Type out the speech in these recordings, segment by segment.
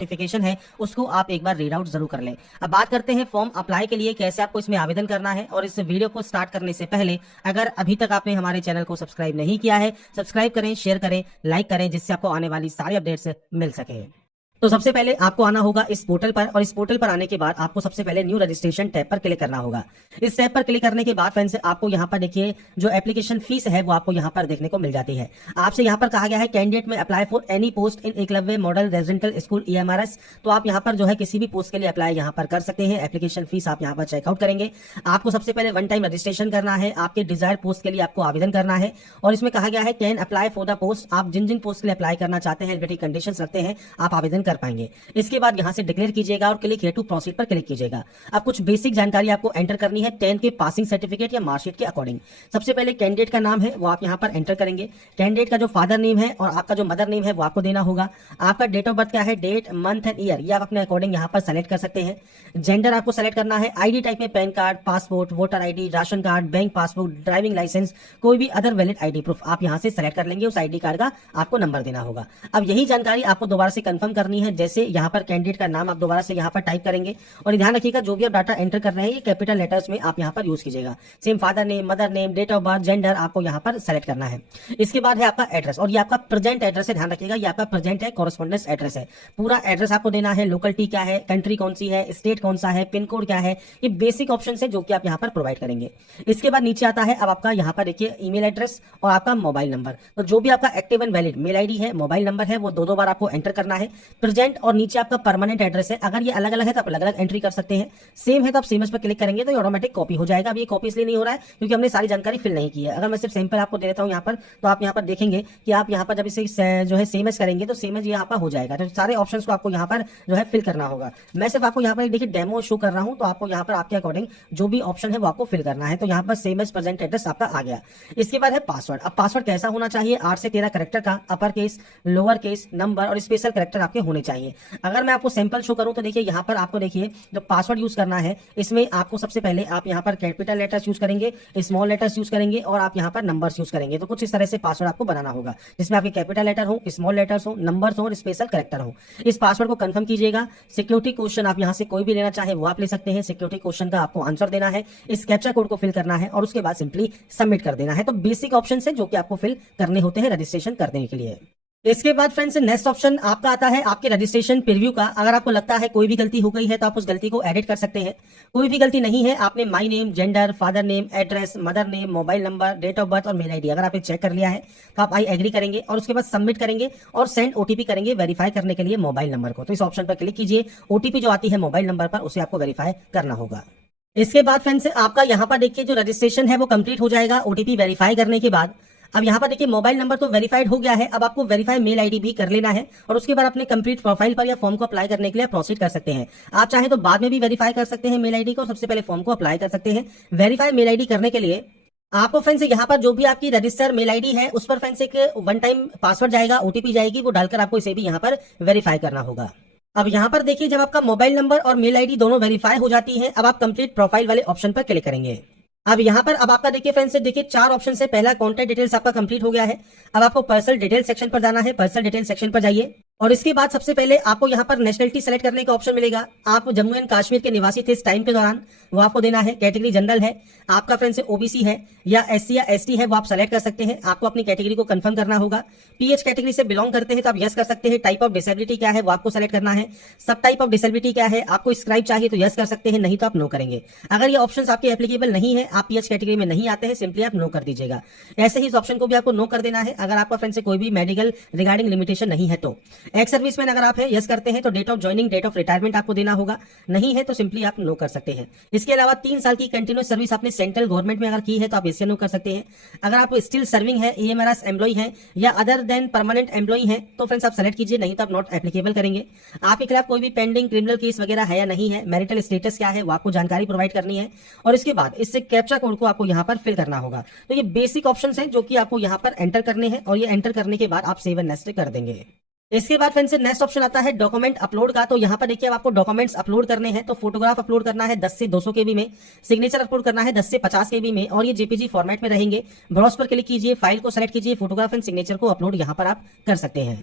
Notification है उसको आप एक बार रीड आउट जरूर कर लें। अब बात करते हैं फॉर्म अप्लाई के लिए कैसे आपको इसमें आवेदन करना है। और इस वीडियो को स्टार्ट करने से पहले अगर अभी तक आपने हमारे चैनल को सब्सक्राइब नहीं किया है, सब्सक्राइब करें, शेयर करें, लाइक करें, जिससे आपको आने वाली सारी अपडेट्स मिल सके। तो सबसे पहले आपको आना होगा इस पोर्टल पर, और इस पोर्टल पर आने के बाद आपको सबसे पहले न्यू रजिस्ट्रेशन टैब पर क्लिक करना होगा। इस टैब पर क्लिक करने के बाद फ्रेंड्स आपको यहाँ पर देखिए जो एप्लीकेशन फीस है वो आपको यहाँ पर देखने को मिल जाती है। आपसे यहाँ पर कहा गया है कैंडिडेट में apply for any post in Eklavya model residential school EMRS। तो आप यहाँ पर जो है किसी भी पोस्ट के लिए अप्लाई यहाँ पर कर सकते हैं। एप्लीकेशन फीस आप यहाँ पर चेकआउट करेंगे। आपको सबसे पहले वन टाइम रजिस्ट्रेशन करना है, आपके डिजायर्ड पोस्ट के लिए आपको आवेदन करना है। और इसमें कहा गया है can apply for the post, आप जिन जिन पोस्ट के लिए अप्लाई करना चाहते हैं, एलिजिबिलिटी कंडीशंस रखते हैं, आप आवेदन कर पाएंगे। इसके बाद यहां से डिक्लेयर कीजिएगा और क्लिक हियर टू प्रोसीड पर क्लिक कीजिएगा। अब कुछ बेसिक जानकारी आपको एंटर करनी है 10 के पासिंग सर्टिफिकेट या मार्कशीट के अकॉर्डिंग। सबसे पहले कैंडिडेट का नाम है वो आप यहां पर एंटर करेंगे। कैंडिडेट का जो फादर नेम है और आपका जो मदर नेम है वो आपको देना होगा। आपका डेट ऑफ बर्थ क्या है, डेट, मंथ एंड ईयर, ये आप अपने अकॉर्डिंग यहां पर सेलेक्ट कर सकते हैं। जेंडर आपको सेलेक्ट करना है। आईडी टाइप में PAN card, passport, voter ID, ration card, bank passbook, driving licence, कोई भी अदर वैलिड आईडी प्रूफ आप यहां से सेलेक्ट कर लेंगे। उस आईडी कार्ड का आपको नंबर देना होगा। अब यही जानकारी आपको दोबारा से कंफर्म करनी है। जैसे यहां पर कैंडिडेट का नाम आप दोबारा से यहाँ पर टाइप करेंगे और ध्यान रखिएगा जो भी आप डाटा एंटर कर रहे हैं ये कैपिटल लेटर्स में आप यहाँ पर यूज कीजिएगा। Same father name, mother name, date of birth, gender आपको यहाँ पर सेलेक्ट करना है। इसके बाद है आपका एड्रेस, और ये आपका प्रेजेंट एड्रेस है। ध्यान रखिएगा ये आपका प्रेजेंट है, कॉरेस्पॉन्डेंस एड्रेस है। पूरा एड्रेस आपको देना है। लोकलिटी क्या है, कंट्री कौन सी है, स्टेट कौन सा है, पिन कोड क्या है, ये बेसिक ऑप्शन है जो कि आप यहाँ पर प्रोवाइड करेंगे। इसके बाद नीचे आता है अब आपका यहाँ पर देखिए ईमेल एड्रेस और आपका मोबाइल नंबर। तो जो भी आपका active and valid mail ID है, मोबाइल नंबर है, वो दो बार आपको एंटर करना है। प्रेजेंट और नीचे आपका परमानेंट एड्रेस है। अगर ये अलग अलग है तो आप अलग अलग एंट्री कर सकते हैं। सेम है तो आप सेम पर क्लिक करेंगे तो ये ऑटोमेटिक कॉपी हो जाएगा। अब ये कॉपी इसलिए नहीं हो रहा है क्योंकि हमने सारी जानकारी फिल नहीं की है। अगर मैं सिर्फ सैंपल आपको दे देता हूं यहाँ पर, तो आप यहाँ पर देखेंगे कि आप यहाँ पर जब इसे जो है सेम एज करेंगे तो सेम एज यहाँ पर हो जाएगा। तो सारे ऑप्शंस को आपको यहाँ पर जो है फिल करना होगा। मैं सिर्फ आपको यहाँ पर देखिए डेमो शो कर रहा हूँ, तो आपको यहाँ पर आपके अकॉर्डिंग जो भी ऑप्शन है वो आपको फिल करना है। तो यहाँ पर सेम एज प्रेजेंट एड्रेस आपका आ गया। इसके बाद है पासवर्ड। अब पासवर्ड कैसा होना चाहिए, 8 से 13 कैरेक्टर का, upper case, lower case, number और स्पेशल कैरेक्टर आपके होने चाहिए। अगर मैं आपको सैंपल शो करूं तो देखिए यहाँ पर आपको देखिए जो पासवर्ड यूज करना है इसमें आपको सबसे पहले आप यहाँ पर कैपिटल लेटर्स यूज करेंगे, स्मॉल लेटर्स यूज करेंगे और आप यहाँ पर नंबर्स यूज करेंगे। तो कुछ इस तरह से पासवर्ड आपको बनाना होगा जिसमें आपके कैपिटल लेटर हो, स्मॉल लेटर्स हो, नंबर्स हो और स्पेशल कैरेक्टर हो। इस पासवर्ड को कंफर्म कीजिएगा। सिक्योरिटी क्वेश्चन आप यहाँ से कोई भी लेना चाहे वो आप ले सकते हैं। सिक्योरिटी क्वेश्चन का आपको आंसर देना है, इस कैप्चा कोड को फिल करना है और उसके बाद सिंपली सबमिट कर देना है। तो बेसिक ऑप्शन है जो कि आपको फिल करने होते हैं रजिस्ट्रेशन करने के लिए। इसके बाद फ्रेंड्स नेक्स्ट ऑप्शन आपका आता है आपके रजिस्ट्रेशन प्रीव्यू का। अगर आपको लगता है कोई भी गलती हो गई है तो आप उस गलती को एडिट कर सकते हैं। कोई भी गलती नहीं है, आपने my name, gender, father name, address, mother name, mobile number, date of birth और मेल आईडी अगर आपने चेक कर लिया है तो आप आई एग्री करेंगे और उसके बाद सबमिट करेंगे और सेंड ओटीपी करेंगे वेरीफाई करने के लिए मोबाइल नंबर को। तो इस ऑप्शन पर क्लिक कीजिए। ओटीपी जो आती है मोबाइल नंबर पर उसे आपको वेरीफाई करना होगा। इसके बाद फ्रेंड्स आपका यहाँ पर देखिए जो रजिस्ट्रेशन है वो कंप्लीट हो जाएगा ओटीपी वेरीफाई करने के बाद। अब यहाँ पर देखिए मोबाइल नंबर तो वेरीफाइड हो गया है। अब आपको वेरीफाई मेल आईडी भी कर लेना है और उसके बाद अपने कंप्लीट प्रोफाइल पर या फॉर्म को अप्लाई करने के लिए प्रोसीड कर सकते हैं। आप चाहे तो बाद में भी वेरीफाई कर सकते हैं मेल आईडी को, सबसे पहले फॉर्म को अप्लाई कर सकते हैं। वेरीफाई मेल आईडी करने के लिए आपको फ्रेंड्स यहाँ पर जो भी आपकी रजिस्टर मेल आईडी है उस पर फ्रेंड्स एक वन टाइम पासवर्ड जाएगा, ओटीपी जाएगी, वो डालकर आपको इसे भी यहाँ पर वेरीफाई करना होगा। अब यहाँ पर देखिए जब आपका मोबाइल नंबर और मेल आईडी दोनों वेरीफाई हो जाती है, अब आप कंप्लीट प्रोफाइल वाले ऑप्शन पर क्लिक करेंगे। अब यहाँ पर अब आपका देखिए फ्रेंड्स देखिए 4 ऑप्शन है। पहला कॉन्टैक्ट डिटेल्स आपका कंप्लीट हो गया है। अब आपको पर्सनल डिटेल सेक्शन पर जाना है। पर्सनल डिटेल सेक्शन पर जाइए और इसके बाद सबसे पहले आपको यहाँ पर नेशनलिटी सेलेक्ट करने का ऑप्शन मिलेगा। आप जम्मू एंड कश्मीर के निवासी थे इस टाइम के दौरान, वो आपको देना है। कैटेगरी जनरल है, आपका फ्रेंड्स ओबीसी है या एससी या एसटी है वो आप सेलेक्ट कर सकते हैं। आपको अपनी कैटेगरी को कंफर्म करना होगा। पीएच कैटेगरी से बिलोंग करते हैं तो आप यस कर सकते हैं। टाइप ऑफ डिसेबिलिटी क्या है वो आपको सेलेक्ट करना है। सब टाइप ऑफ डिसेबिलिटी क्या है, आपको स्क्राइब चाहिए तो यस कर सकते हैं, नहीं तो आप नो करेंगे। अगर ये ऑप्शन आपके एप्लीकेबल नहीं है, आप पीएच कैटेगरी में नहीं आते हैं, सिंपली आप नो कर दीजिएगा। ऐसे ही इस ऑप्शन को भी आपको नो कर देना है अगर आपका फ्रेंड से कोई भी मेडिकल रिगार्डिंग लिमिटेशन नहीं है तो। एक्स सर्विसमैन अगर आप है यस करते हैं तो date of joining, date of retirement आपको देना होगा, नहीं है तो सिंपली आप नो कर सकते हैं। इसके अलावा 3 साल की कंटिन्यूस सर्विस आपने सेंट्रल गवर्नमेंट में अगर की है तो आप इससे नो कर सकते हैं। अगर आप स्टिल सर्विंग है, EMRS एम्प्लॉय है या अदर देन परमानेंट एम्प्लॉय है तो फ्रेंड्स आप सेलेक्ट कीजिए, नहीं तो आप नॉट एप्लीकेबल करेंगे। आपके खिलाफ कोई भी पेंडिंग क्रिमिनल केस वगैरह है या नहीं है, मैरिटल स्टेटस क्या है वो आपको जानकारी प्रोवाइड करनी है और इसके बाद इससे कैप्चा कोड को आपको यहाँ पर फिल करना होगा। तो ये बेसिक ऑप्शंस हैं जो कि आपको यहाँ पर एंटर करने हैं और ये एंटर करने के बाद आप सेव एंड नेक्स्ट कर देंगे। इसके बाद फ्रेंड्स नेक्स्ट ऑप्शन आता है डॉक्यूमेंट अपलोड का। तो यहाँ पर देखिए आपको डॉक्यूमेंट्स अपलोड करने हैं। तो फोटोग्राफ अपलोड करना है 10 से 200 केबी में, सिग्नेचर अपलोड करना है 10 से 50 केबी में और ये जेपीजी फॉर्मेट में रहेंगे। ब्राउज पर क्लिक कीजिए, फाइल को सेलेक्ट कीजिए, फोटोग्राफ एंड सिग्नेचर को अपलोड यहाँ पर आप कर सकते हैं।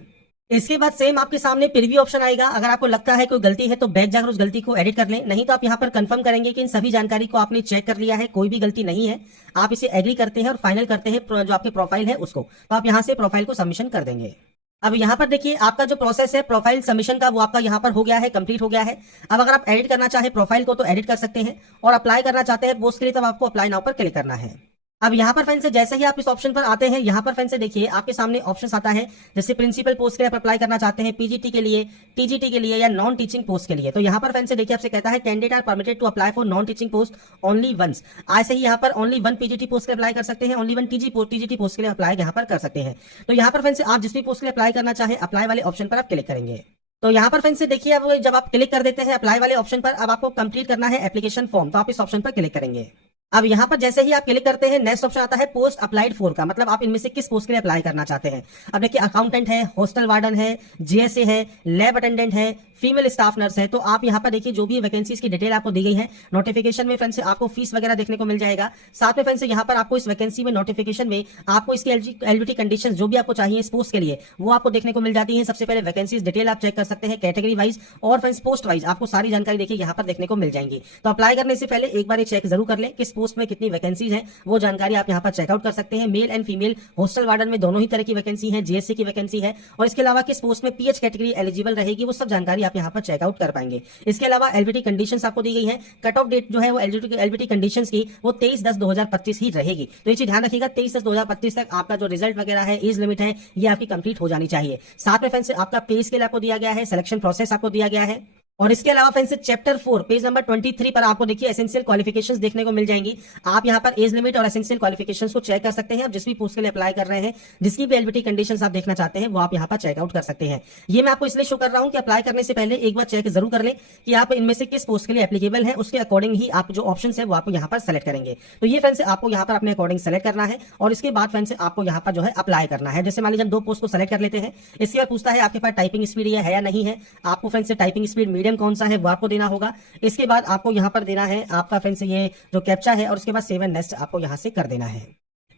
इसके बाद सेम आपके सामने प्रीव्यू ऑप्शन आएगा। अगर आपको लगता है कोई गलती है तो बैक जाकर उस गलती को एडिट कर लें, नहीं तो आप यहाँ पर कंफर्म करेंगे कि इन सभी जानकारी को आपने चेक कर लिया है, कोई भी गलती नहीं है। आप इसे एग्री करते हैं और फाइनल करते हैं जो आपकी प्रोफाइल है उसको, तो आप यहाँ से प्रोफाइल को सबमिशन कर देंगे। अब यहाँ पर देखिए आपका जो प्रोसेस है प्रोफाइल सबमिशन का वो आपका यहाँ पर हो गया है, कंप्लीट हो गया है। अब अगर आप एडिट करना चाहे प्रोफाइल को तो एडिट कर सकते हैं, और अप्लाई करना चाहते हैं पोस्ट के लिए तब आपको अप्लाई नाउ पर क्लिक करना है। अब यहाँ पर फ्रेंड्स जैसे ही आप इस ऑप्शन पर आते हैं, यहाँ पर फ्रेंड्स देखिए आपके सामने ऑप्शन आता है, जैसे प्रिंसिपल पोस्ट के लिए आप अप्लाई करना चाहते हैं, पीजीटी के लिए, टीजीटी के लिए या नॉन टीचिंग पोस्ट के लिए। तो यहाँ पर फ्रेंड्स देखिए आपसे कहता है candidate are permitted to apply for non teaching post only once. ऐसे ही यहाँ पर ओनली वन पीजीटी पोस्ट के लिए अप्लाई कर सकते हैं, ओनली वन टीजीटी पोस्ट के लिए अप्लाई यहाँ पर कर सकते हैं। तो यहाँ पर फ्रेंड्स आप जिस भी पोस्ट के लिए अप्लाई करना चाहे अप्लाई वाले ऑप्शन पर आप क्लिक करेंगे। तो यहाँ पर फ्रेंड्स देखिए अब जब आप क्लिक कर देते हैं अप्लाई वाले ऑप्शन पर, अब आपको कंप्लीट करना है एप्लीकेशन फॉर्म, तो आप इस ऑप्शन पर क्लिक करेंगे। अब यहाँ पर जैसे ही आप क्लिक करते हैं नेक्स्ट ऑप्शन आता है पोस्ट अप्लाइड फॉर का, मतलब आप इनमें से किस पोस्ट के लिए अप्लाई करना चाहते हैं। अब देखिए अकाउंटेंट है, हॉस्टल वार्डन है, जीएसए है, लैब अटेंडेंट है, फीमेल स्टाफ नर्स है। तो आप यहाँ पर देखिए जो भी वैकेंसीज की डिटेल आपको दी गई है, नोटिफिकेशन में फ्रेंड्स आपको फीस वगैरह देखने को मिल जाएगा। साथ में फ्रेंड्स यहाँ पर आपको इस वैकेंसी में नोटिफिकेशन में आपको इसकी एलिजिबिलिटी कंडीशन जो भी आपको चाहिए इस पोस्ट के लिए वो आपको देखने को मिल जाती है। सबसे पहले वैकेंसीज डिटेल आप चेक कर सकते हैं कैटेगरी वाइज, और फ्रेंड्स पोस्ट वाइज आपको सारी जानकारी देखिए यहाँ पर देखने को मिल जाएंगी। तो अप्लाई करने से पहले एक बार ये चेक जरूर कर लें किस पोस्ट में कितनी वैकेंसीज है, वो जानकारी आप यहाँ पर चेकआउट कर सकते हैं। Male and female hostel warden में दोनों ही तरह की वैकेंसी है, जीएससी की वैकेंसी है, और इसके अलावा किस पोस्ट में पीएच कैटेगरी एलिजिबल रहेगी वो सब जानकारी आप यहाँ पर चेकआउट कर पाएंगे। इसके अलावा एलिजिबिलिटी कंडीशंस आपको दी गई है, कट ऑफ डेट जो है वो एलिजिबिलिटी कंडीशंस की वो 23/10/2025 ही रहेगी। तो ये चीज ध्यान रखिएगा 23/10/2025 तक आपका जो रिजल्ट वगैरह है, एज लिमिट है, ये आपकी कंप्लीट हो जानी चाहिए। साथ में फ्रेंड्स आपका पे स्केल आपको दिया गया है, सिलेक्शन प्रोसेस आपको दिया गया है, और इसके अलावा फ्रेंड्स चैप्टर 4 पेज नंबर 23 पर आपको देखिए एसेंशियल क्वालिफिकेशंस देखने को मिल जाएंगी। आप यहां पर एज लिमिट और एसेंशियल क्वालिफिकेशंस को चेक कर सकते हैं। आप जिस भी पोस्ट के लिए अप्लाई कर रहे हैं, जिसकी भी एलिजिबिलिटी कंडीशंस आप देखना चाहते हैं वो आप यहां पर चेकआउट कर सकते हैं। ये मैं आपको इसलिए शो कर रहा हूं कि अप्लाई करने से पहले एक बार चेक जरूर कर लें कि आप इनमें से किस पोस्ट के लिए एप्लीकेबल है, उसके अकॉर्डिंग ही आप जो ऑप्शन है वो आपको यहाँ पर सेलेक्ट करेंगे। तो ये फ्रेंड्स आपको यहाँ पर अपने अकॉर्डिंग सेलेक्ट करना है, और इसके बाद फ्रेंड्स आपको यहाँ पर जो है अप्लाई करना है। जैसे मान लीजिए हम 2 पोस्ट को सेलेक्ट कर लेते हैं, इसके बाद पूछता है आपके पास टाइपिंग स्पीड है या नहीं है। आपको फ्रेंड्स टाइपिंग स्पीड मीडियम कौन सा है वो आपको देना होगा। इसके बाद आपको यहां पर देना है आपका फ्रेंड्स ये जो कैप्चा है, और उसके बाद सेव एंड नेक्स्ट आपको यहां से कर देना है।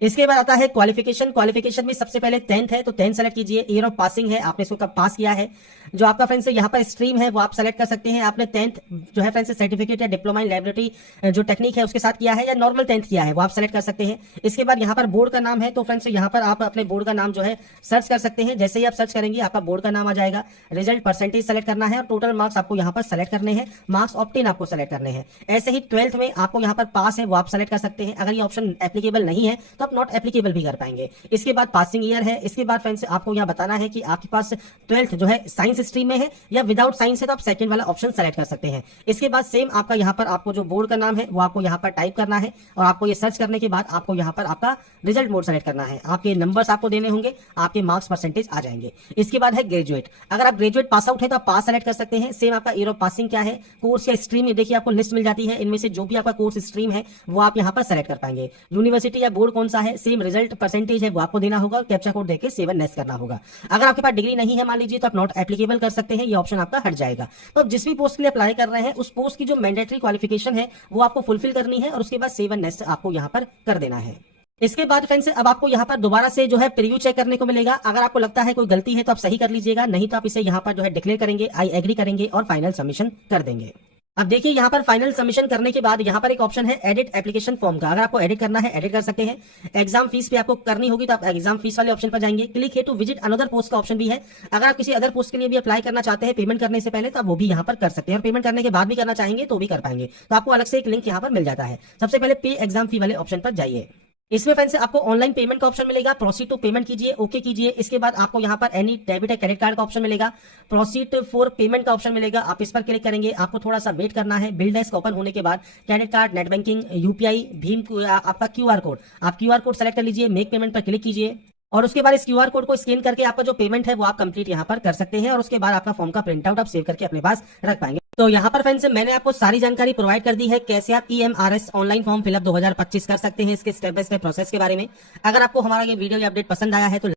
इसके बाद आता है क्वालिफिकेशन में सबसे पहले 10th है तो 10 सेलेक्ट कीजिए। ईयर ऑफ पासिंग है, आपने इसको कब पास किया है। जो आपका फ्रेंड्स यहाँ पर स्ट्रीम है वो आप सेलेक्ट कर सकते हैं। आपने 10th जो है फ्रेंड्स सर्टिफिकेट या डिप्लोमा इन लैबोरेटरी जो टेक्निक है उसके साथ किया है, या नॉर्मल 10th किया है वो आप सेलेक्ट कर सकते हैं। इसके बाद यहाँ पर बोर्ड का नाम है, तो फ्रेंड्स यहाँ पर आप अपने बोर्ड का नाम जो है सर्च कर सकते हैं। जैसे ही आप सर्च करेंगे आपका बोर्ड का नाम आ जाएगा। रिजल्ट परसेंटेज सेलेक्ट करना है, और टोटल मार्क्स आपको यहाँ पर सेलेक्ट करने हैं, मार्क्स ऑब्टेन आपको सेलेक्ट करने हैं। ऐसे ही 12th में आपको यहाँ पर पास है वो आप सेलेक्ट कर सकते हैं। अगर ये ऑप्शन एप्लीकेबल नहीं है तो आप नॉट एप्लीकेबल भी कर पाएंगे। इसके बाद पासिंग ईयर है। इसके बाद फ्रेंड्स आपको यहाँ बताना है कि आपके पास 12th जो है साइंस स्ट्रीम में है या विदाउट साइंस है, तो आप सेकंड वाला ऑप्शन सेलेक्ट कर सकते हैं। इसके बाद सेम आपका यहाँ पर आपको जो बोर्ड का नाम है वो आपको यहाँ पर टाइप करना है, और आपको ये सर्च करने के बाद आपको यहाँ पर आपका रिजल्ट मोड सेलेक्ट करना है। आपके नंबर्स आपको देने होंगे, आपके मार्क्स परसेंटेज आ जाएंगे। इसके बाद है ग्रेजुएट। अगर आप ग्रेजुएट पास आउट है तो आप पास सेलेक्ट कर सकते हैं। सेम आपका ईयर ऑफ पासिंग क्या है, कोर्स या स्ट्रीम में देखिए आपको लिस्ट मिल जाती है, इनमें से जो भी आपका कोर्स स्ट्रीम है वो आप यहाँ पर सेलेक्ट कर पाएंगे। यूनिवर्सिटी या बोर्ड कौन सा है, सेम रिजल्ट परसेंटेज है वो आपको देना होगा, कैप्चा कोड देके सेव एंड नेक्स्ट करना होगा। अगर आपके पास डिग्री नहीं है मान लीजिए तो आप नॉट एप्लीकेबल कर सकते हैं, ये ऑप्शन आपका हट जाएगा। तो आप जिस भी पोस्ट के लिए अप्लाई कर रहे हैं उस पोस्ट की जो मैंडेटरी क्वालिफिकेशन है वो आपको फुलफिल करनी है, और उसके बाद सेव एंड नेक्स्ट आपको यहाँ पर कर देना है। इसके बाद फ्रेंड्स अब आपको यहाँ पर दोबारा से जो है प्रीव्यू चेक करने को मिलेगा। अगर आपको लगता है कोई गलती है तो आप सही कर लीजिएगा, नहीं तो आप इसे यहाँ पर जो है डिक्लेयर करेंगे, आई एग्री करेंगे और फाइनल सबमिशन कर देंगे। अब देखिए यहाँ पर फाइनल सबमिशन करने के बाद यहाँ पर एक ऑप्शन है एडिट एप्लीकेशन फॉर्म का। अगर आपको एडिट करना है एडिट कर सकते हैं। एग्जाम फीस पे आपको करनी होगी तो आप एग्जाम फीस वाले ऑप्शन पर जाएंगे। क्लिक है टू विजिट अनदर पोस्ट का ऑप्शन भी है। अगर आप किसी अदर पोस्ट के लिए भी अप्लाई करना चाहते हैं पेमेंट करने से पहले तो आप वो भी यहाँ पर कर सकते हैं, और पेमेंट करने के बाद भी करना चाहेंगे तो भी कर पाएंगे। तो आपको अलग से एक लिंक यहाँ पर मिल जाता है। सबसे पहले पे एग्जाम फी वाले ऑप्शन पर जाइए। इसमें फ्रेंड्स आपको ऑनलाइन पेमेंट का ऑप्शन मिलेगा, प्रोसीड टू पेमेंट कीजिए, ओके कीजिए। इसके बाद आपको यहाँ पर एनी डेबिट या क्रेडिट कार्ड का ऑप्शन मिलेगा, प्रोसीड फॉर पेमेंट का ऑप्शन मिलेगा, आप इस पर क्लिक करेंगे। आपको थोड़ा सा वेट करना है। बिल डेस्क ओपन होने के बाद credit card, net banking, UPI, Bhim, आपका क्यूआर कोड, आप क्यूआर कोड सेलेक्ट कर लीजिए, मेक पेमेंट पर क्लिक कीजिए, और उसके बाद इस क्यूआर कोड को स्कैन करके आपका जो पेमेंट है वो आप कंप्लीट यहाँ पर कर सकते हैं, और उसके बाद आपका फॉर्म का प्रिंट आउट आप सेव करके अपने पास रख पाएंगे। तो यहाँ पर फ्रेंड्स मैंने आपको सारी जानकारी प्रोवाइड कर दी है कैसे आप EMRS ऑनलाइन फॉर्म फिलअप 2025 कर सकते हैं, इसके स्टेप बाय स्टेप प्रोसेस के बारे में। अगर आपको हमारा ये वीडियो या अपडेट पसंद आया है तो